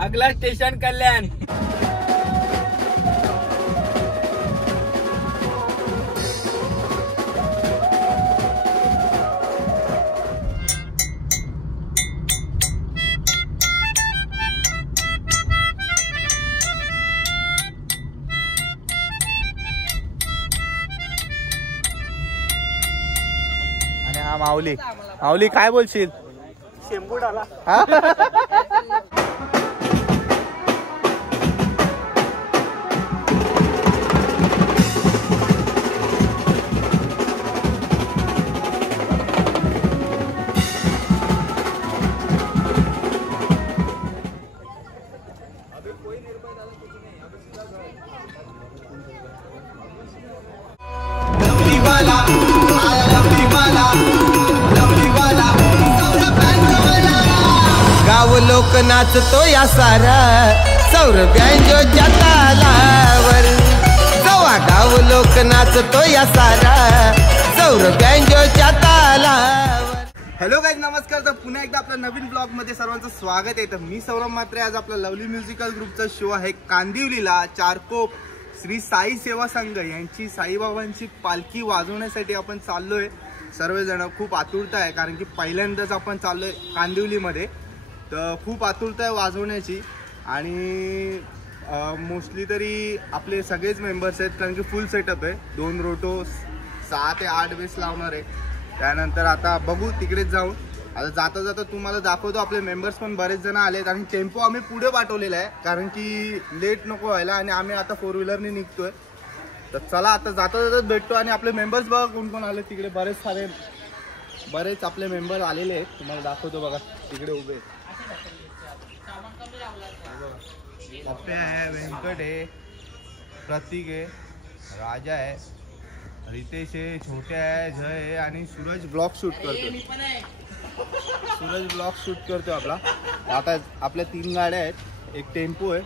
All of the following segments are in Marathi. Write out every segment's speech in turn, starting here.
अगला स्टेशन कल्याण। आणि हा माऊली, माऊली काय बोलशील? शेंबूड आला। गाव लोक नाचतो या सारा सौरभ्यांजोच्या तालावर। जवा गाव लोक नाचतो या सारा सौरभ्यांजोच्या तालावर। हॅलो गाईज, नमस्कार। तर पुन्हा एकदा आपल्या नवीन ब्लॉग मध्ये सर्वांचं स्वागत आहे। तर मी सौरभ म्हात्रे। आज आपला लवली म्युझिकल ग्रुपचा शो आहे कांदिवलीला। चारकोप श्री साई सेवा संघ यांची साईबाबांची पालखी वाजवण्यासाठी आपण चाललोय। सर्वजण खूप आतुरता आहे, कारण की पहिल्यांदाच आपण चाललोय कांदिवलीमध्ये। तर खूप आतुरता आहे वाजवण्याची। आणि मोस्टली तरी आपले सगळेच मेंबर्स आहेत, कारण की फुल सेटअप आहे। 2 रोटो 6 ते 8 बेस लावणार आहे। त्यानंतर आता बघू तिकडेच जाऊन। आता जाता जाता तुम्हाला दाखवतो, आपले मेंबर्स पण बरेच जण आलेत। आणि टेम्पो आम्ही पुढे पाठवलेला आहे, कारण की लेट नको व्हायला। आणि आम्ही आता 4 व्हीलरने निघतोय। तर चला आता जाता जाता भेटतो। आणि आपले मेंबर्स बघा कोण कोण आले तिकडे। बरेच आपले मेंबर आलेले आहेत, तुम्हाला दाखवतो बघा तिकडे उभे। पप्प्या आहे, व्यंकट आहे, प्रतीक आहे, राजा आहे, रितेश आहे, छोट्या आहे, जय आहे आणि सूरज ब्लॉग शूट करतो। सूरज ब्लॉग शूट करतो आपला। आता आपल्या 3 गाड्या आहेत, एक टेम्पो आहे।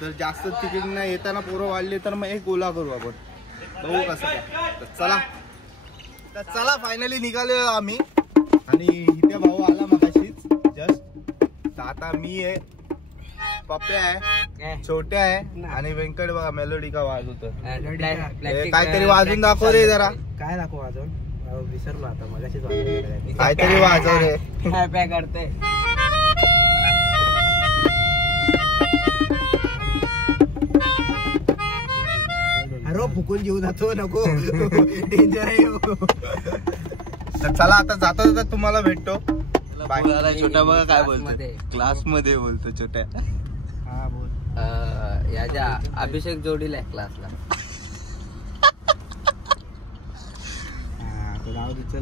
तर जास्त तिकीट नाही, येताना पोरं वाढले तर मग एक ओला करू आपण, बघू कसं काय। तर चला फायनली निघालो आम्ही। आणि इथे भाऊ आला मगाशीच जस्ट। आता मी आहे, पप्प्या आहे, छोट्या आहे आणि व्यंकट बघा मेलोडी का वाजवतो। काहीतरी वाजून दाखव रे जरा। काय दाखव वाजवून? विसरलो आता, मगाशीच वाजवलं। काहीतरी वाजव रे। काय करते? अरे फुकून जीव जातो, नको डेंजर आहे। तर चला आता जाता जाता तुम्हाला भेटतो। छोट्या बघा काय बोलतो, क्लास मध्ये बोलतो छोट्या। हा बोल। याच्या अभिषेक जोडीला क्लासला।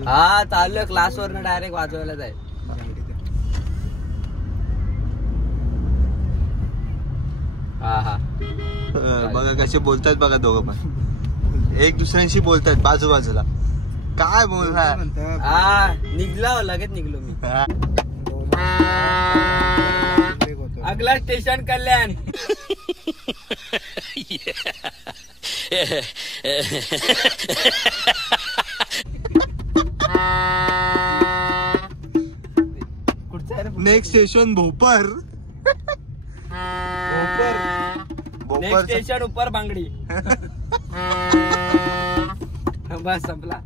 हा चाललोय क्लास वरनं डायरेक्ट वाजवायला जाईल। हा हा बघा कसे बोलतात बघा, दोघं पण एक दुसऱ्यांशी बोलतात बाजूबाजूला। काय बोलणार? हा निघला, लगेच निघलो मी। अगला स्टेशन कल्याण। Next station Bhopar. Next station ऊपर बांगडी। बस संपला।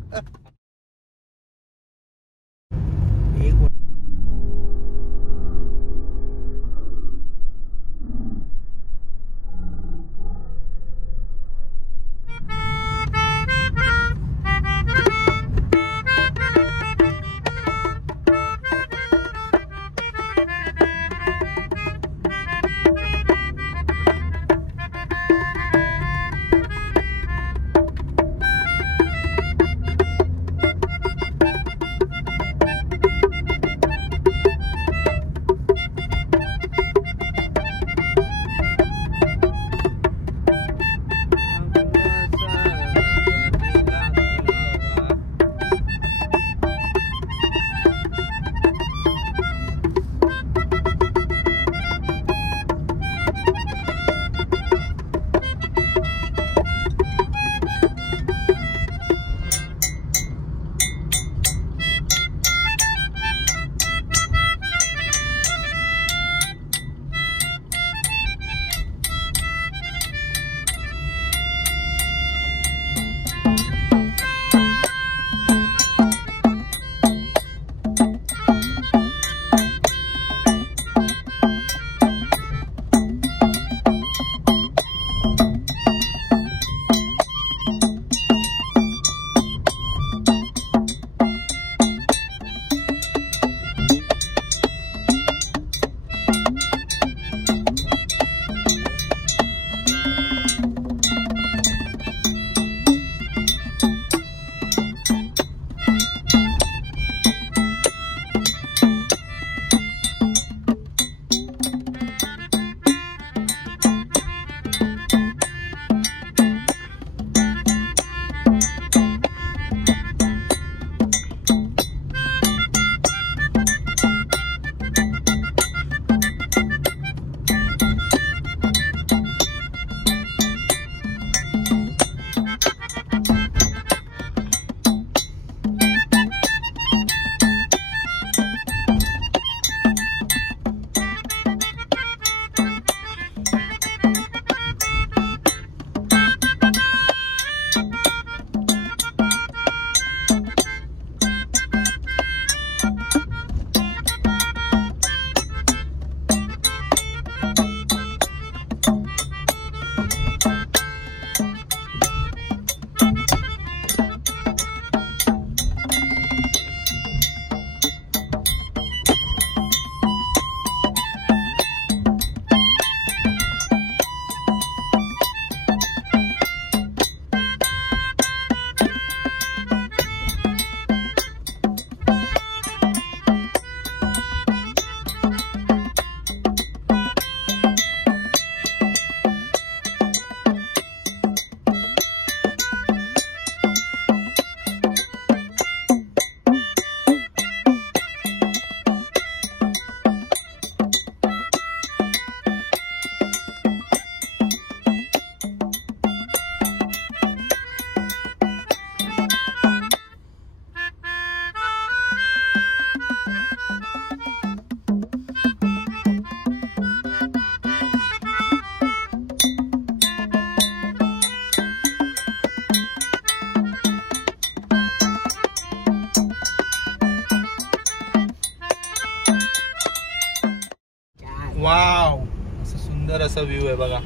वाव, असं सुंदर असा व्ह्यू आहे बघा.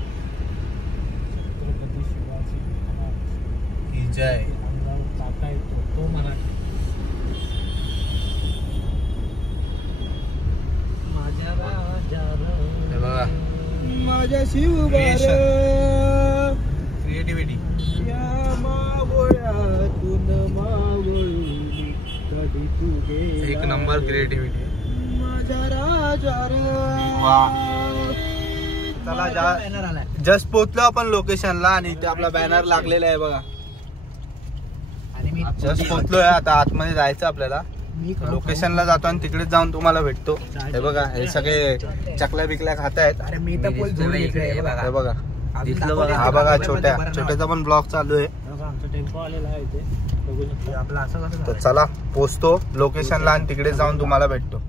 छत्रपती शिवाजी महाराज ही जय. अंगावर टाका येतो तो मराठी. माझ्या राजाला हे बघा माझ्या शिवबार क्रिएटिव्हिटी. या मावळ्यातून मावळून कधी तू गेला. एक नंबर क्रिएटिव्हिटी. माझ्या राजाला. चला बॅनर आलाय. जस्ट पोहोचलो आपण लोकेशनला आणि इथे आपला बॅनर लागलेला आहे बघा. आणि मी जस्ट पोहोचलोय, आता आतमध्ये जायचं आपल्याला. लोकेशनला जातो आणि तिकडेच जाऊन तुम्हाला भेटतो. हे बघा हे सगळे चकल्या बिकल्या खात आहेत. अरे मी तर फुल झोन इकडे आहे बघा. हे बघा दिसलं बघा. हा बघा छोट्याचा पण ब्लॉग चालू आहे. बघा आमचा टेम्पो आलेला आहे इथे बघू शकतो. आपला असं कसं तर चला पोहोचतो लोकेशनला आणि तिकडे जाऊन तुम्हाला भेटतो.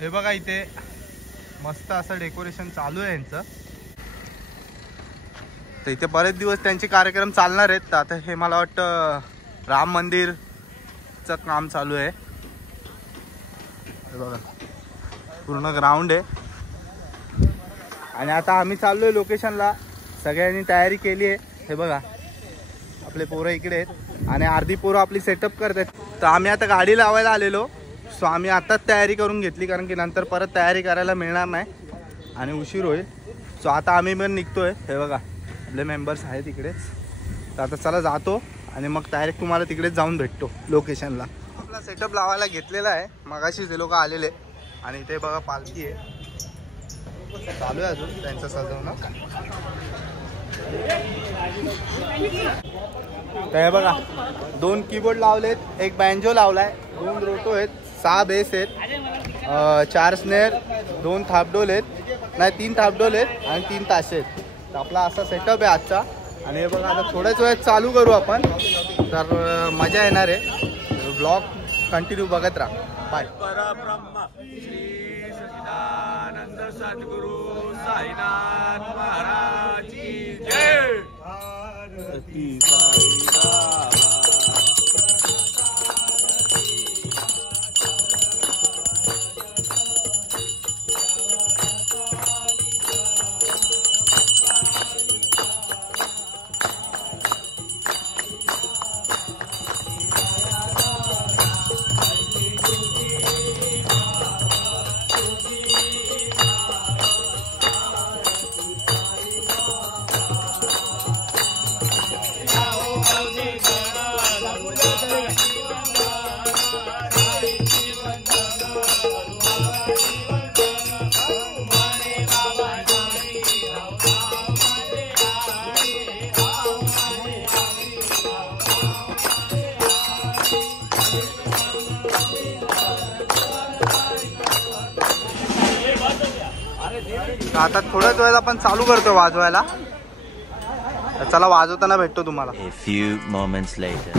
हे बघा इथे मस्त असं डेकोरेशन चालू आहे यांचं. तर इथे बरेच दिवस त्यांचे कार्यक्रम चालणार आहेत. तर आता हे मला वाटतं राम मंदिरचं काम चालू आहे. हे बघा पूर्ण ग्राउंड आहे आणि आता आम्ही चाललोय लोकेशनला. सगळ्यांनी तयारी केली आहे. हे बघा आपले पोरं इकडे आहेत आणि अर्धी पोरं आपली सेटअप करतात. तर आम्ही आता गाडी लावायला आलेलो. सो आम्ही आताच तयारी करून घेतली कारण की नंतर परत तयारी करायला मिळणार नाही आणि उशीर होईल. सो आता आम्ही पण निघतोय. हे बघा आपले मेंबर्स आहेत इकडेच. तर आता चला जातो आणि मग डायरेक्ट तुम्हाला तिकडेच जाऊन भेटतो लोकेशनला. आपला सेटअप लावायला घेतलेला आहे. मगाशी ते लोक आलेले आणि इथे बघा पालखी आहे चालू आहे अजून त्यांचं सजवणं. तर हे बघा 2 कीबोर्ड लावलेत, एक बँजो लावलाय, 2 रोटो आहेत, 6 बेस आहेत, 4 स्नेअर, 2 थापडोल आहेत, नाही 3 थापडोल आहेत आणि 3 ताशे आहेत. तर आपला असा सेटअप आहे आजचा. आणि हे बघा आता थोड्याच वेळात चालू करू आपण. तर मजा येणार आहे. ब्लॉग कंटिन्यू बघत राहा. बाय. परब्रह्म श्री सच्चिदानंद सद्गुरु साईनाथ महाराज की जय. आता थोड्याच वेळेत आपण चालू करतो वाजवायला. चला वाजवताना भेटतो तुम्हाला. A few moments later.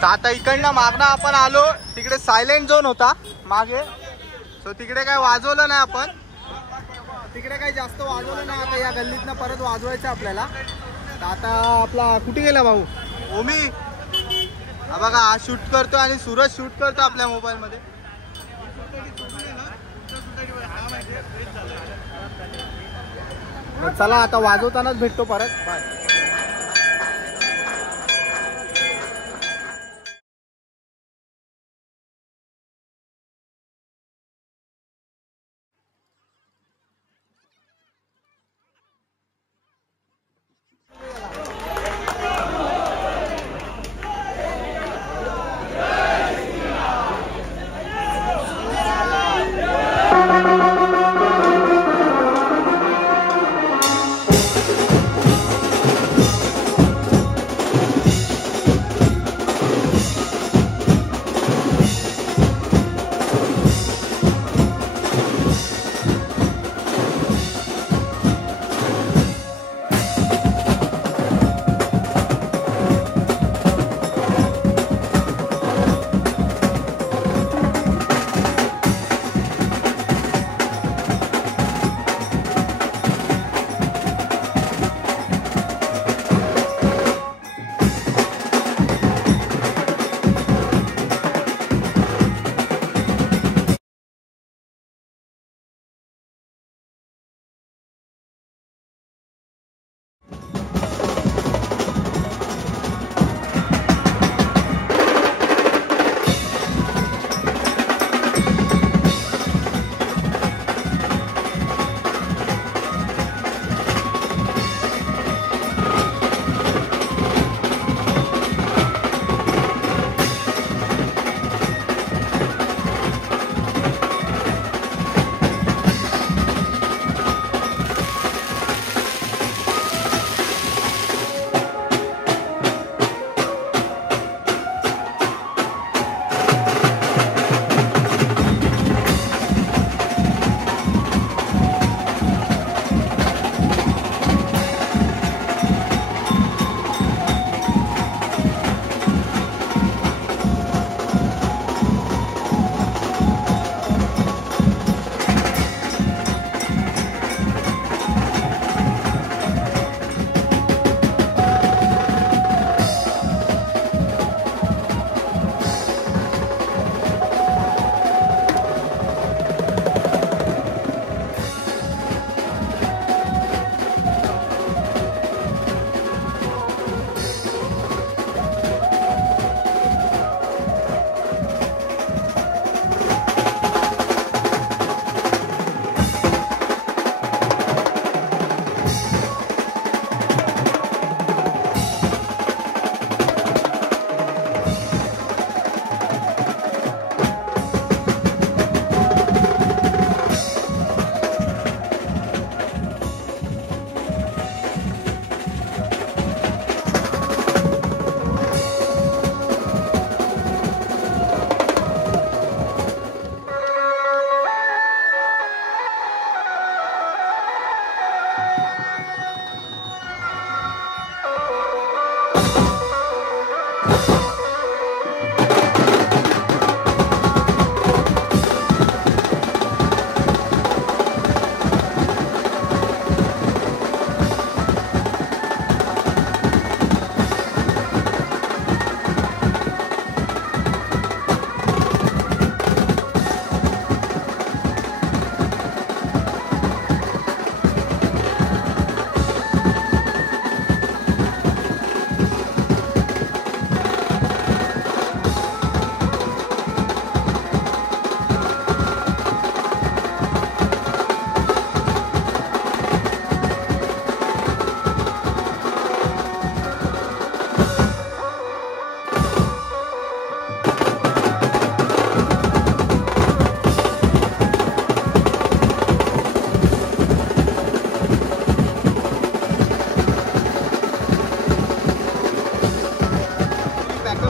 तर आता इकडनं मागणं आपण आलो, तिकडे सायलेंट झोन होता मागे, सो तिकडे काय वाजवलं नाही आपण, तिकडे काही जास्त वाजवलं नाही. आता या गल्लीतनं परत वाजवायचं आपल्याला. तर आता आपला कुठे गेला भाऊ ओमी, हा बघा हा शूट करतो आणि सूरज शूट करतो आपल्या मोबाईल मध्ये. चला आता वाजवतानाच भेटतो परत. बाय.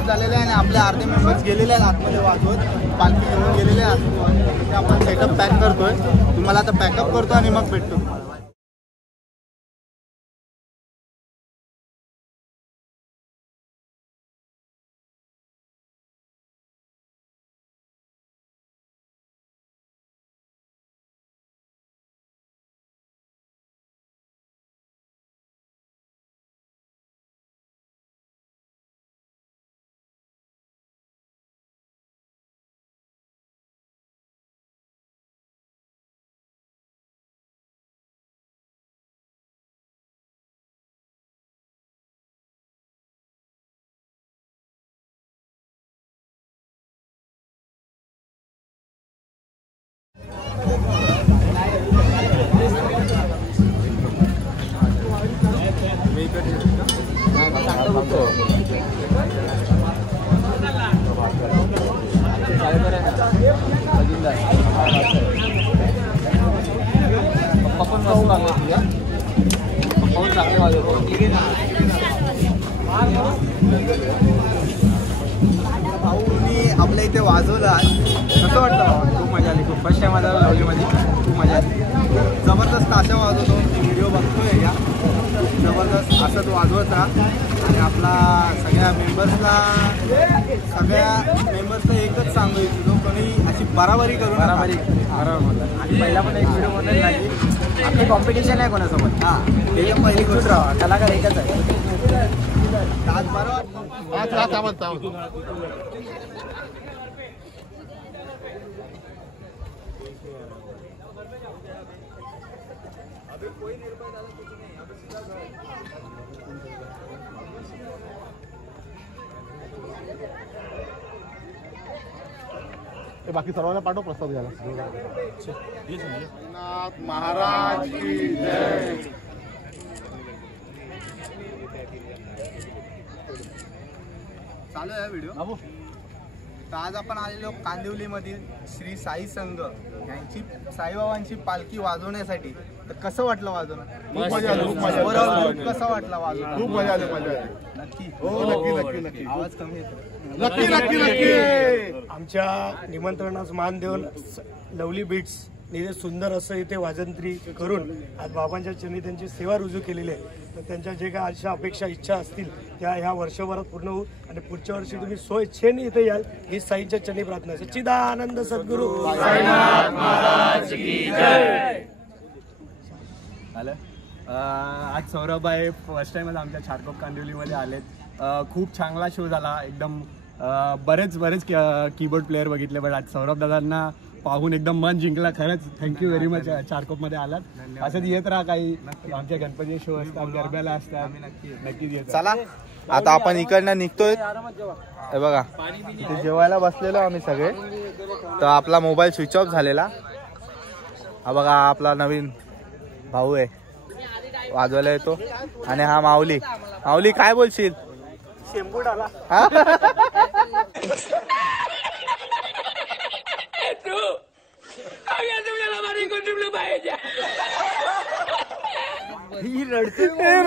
झालेले आहे आणि आपले अर्धे मेंबर्स गेलेले आहेत आतमध्ये वाजवत, पालखी घेऊन गेलेले आहेत. आपण सेटअप पॅक करतोय, तुम्हाला आता पॅकअप करतो आणि मग भेटतो. भाऊनी आपल्या इथे वाजवला. कसं वाटतं? खूप मजा आली. खूप फर्स्ट टाइम आला लवलीमध्ये. खूप मजा आली. जबरदस्त अशा वाजवतो. व्हिडिओ बघतोय या जबरदस्त असंच वाजवता. आणि आपला सगळ्या मेंबर्सला एकच सांगू इच्छितो, कोणी अशी बराबरी करू नका. बरोबर बोलला. आणि पहिला पण एक व्हिडिओ बनवली नाही. आपली कॉम्पिटिशन आहे कोणासोबत. हां, हे पहिली गोष्ट राहा. कलाकार एकच आहे. आज बरोबर बाकी सर्वांना पाठव प्रसाद घ्यायला. महाराज की जय. चालू आहे व्हिडिओ. तर आज आपण आलेलो कांदिवली मधील श्री साई संघ यांची साईबाबांची पालखी वाजवण्यासाठी. तर कसं वाटलं वाजवणं? खूप मजा आली. खूप मजा ओव्हरऑल आली. ग्रुप कसा वाटला वाजवणं? खूप मजा आली. मजा आली. नक्की. हो नक्की नक्की नक्की. आवाज कमी येतो. नक्की नक्की नक्की. आमच्या निमंत्रणास मान देऊन लवली बीट्स ने सुंदर असं इथे वाजंत्री करून आज बाबांच्या चरणी त्यांची सेवा रुजू केलेली आहे. तर त्यांच्या जे काय अशा अपेक्षा इच्छा असतील त्या ह्या वर्षभरात पूर्ण होऊ आणि पुढच्या वर्षी तुम्ही स्वइच्छेने इथे याल ही साईंच्या चरणी प्रार्थना. सच्चिदानंद सद्गुरू साईनाथ महाराज की जय. आज सौरभ आहे फर्स्ट टाइमच आमच्या चारकोप कांदिवलीमध्ये आलेत. खूप चांगला शो झाला एकदम. बरेच कीबोर्ड प्लेअर बघितले, बट आज सौरभ दादांना पाहून एकदम मन जिंकला. खरंच थँक्यू व्हेरी मच. चारकोपमध्ये आलात. असंच येत राहा. काही आमच्या गणपती शो असतात, गरब्याला असतात. नक्कीच येत. चला आता आपण इकडनं निघतोय. हे बघा इथे जेवायला बसलेलो आम्ही सगळे. तर आपला मोबाईल स्विच ऑफ झालेला. हा बघा आपला नवीन भाऊ आहे, वाजवायला येतो. आणि हा माऊली. माऊली काय बोलशील? शेंबूड आला.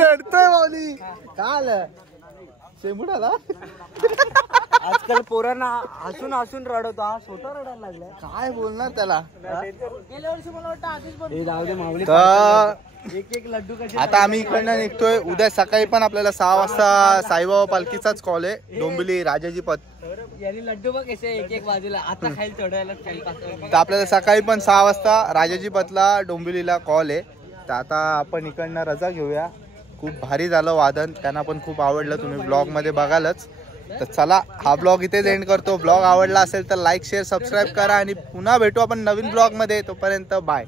रडतोय माऊली. काय आलं? शेंबूड आला. आजकाल पोरांना हसून रडवतो. हा स्वतः रडायला लागलाय. काय बोलणार त्याला? गेल्या वर्षी मला वाटतं आधीच जाऊ दे माऊली. तर एक लड्डू कसे आता आम्ही इकडनं निघतोय. उद्या सकाळी पण आपल्याला 6 वाजता साईबाबा पालखीचाच कॉल आहे. डोंबिवली राजाजी पथ. यानी लड्डू बघ कसे एक बाजूला आता खायला चढवायला तर आपल्याला सकाळी पण 6 वाजता राजाजी पथला डोंबिवलीला कॉल आहे. तर आता आपण इकडनं रजा घेऊया. खूप भारी झालं वादन. त्यांना पण खूप आवडलं. तुम्ही ब्लॉग मध्ये बघालच. तर चला हा ब्लॉग इथेच एंड करतो. ब्लॉग आवडला असेल तर लाईक शेअर सबस्क्राईब करा आणि पुन्हा भेटू आपण नवीन ब्लॉग मध्ये. तोपर्यंत बाय.